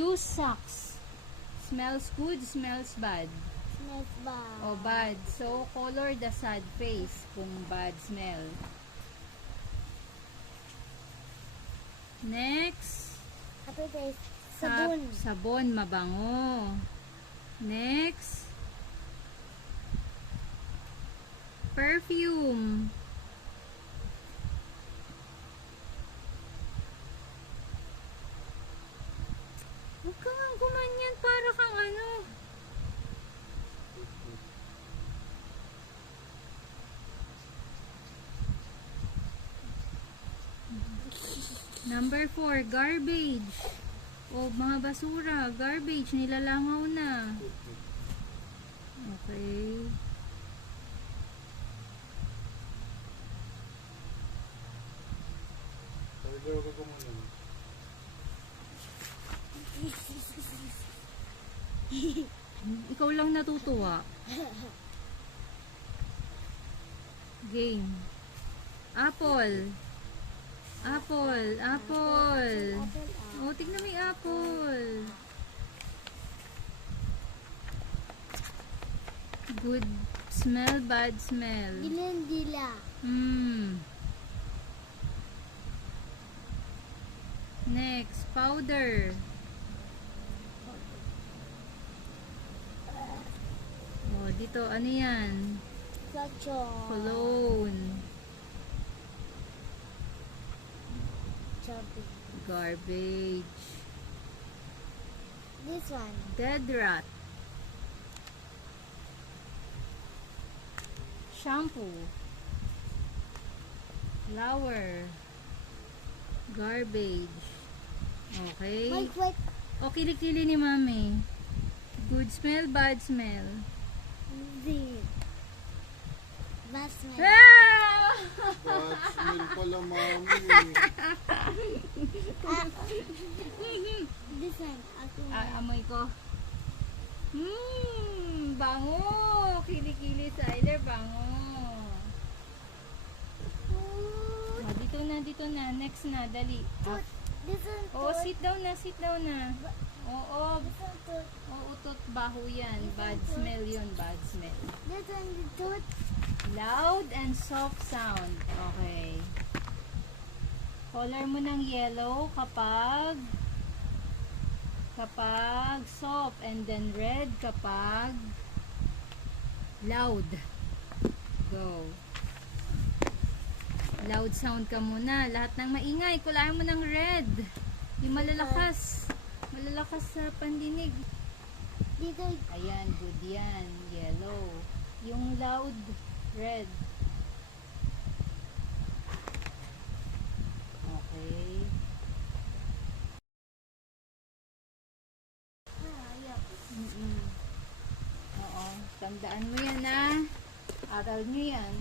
Use socks. Smells good, smells bad. Smells bad. O bad. So, color the sad face kung bad smell. Next. Ito guys, sabon. Sabon, mabango. Next. Perfume. Huwag ka nga gumanyan para kang ano. Number 4, garbage. O mga basura, garbage, nilalangaw na. Okay. Ikaw lang natutuwa. Game. Apple. Apple. Apple. Oh, tignan mo yung apple. Good smell, bad smell. Dilan-dila. Next, powder. Oh, dito, ano yan? Flacho. Cologne. Chubby. Garbage. This one. Dead rat. Shampoo. Flour. Garbage. Okay. Wait. O, kilikili ni mami. Good smell, bad smell. Bad smell. Ah! Bad smell pala, mami. This one. Ako. Amoy ko. Bango. Kilikili cider, bango. Dito na. Next na, dali. This one. Oo, sit down na. Oo, This one tooth. utot, baho yan. Bad smell yun, bad smell. This one the tooth. Loud and soft sound. Okay. Color mo ng yellow kapag soft, and then red kapag loud. Go. Loud sound ka muna. Lahat ng maingay, kulayan mo ng red. Yung malalakas. Malalakas sa pandinig. Dito. Ayan, good yan. Yellow. Yung loud, red. Okay. Oo. Tandaan mo yan, ha? Aral nyo yan.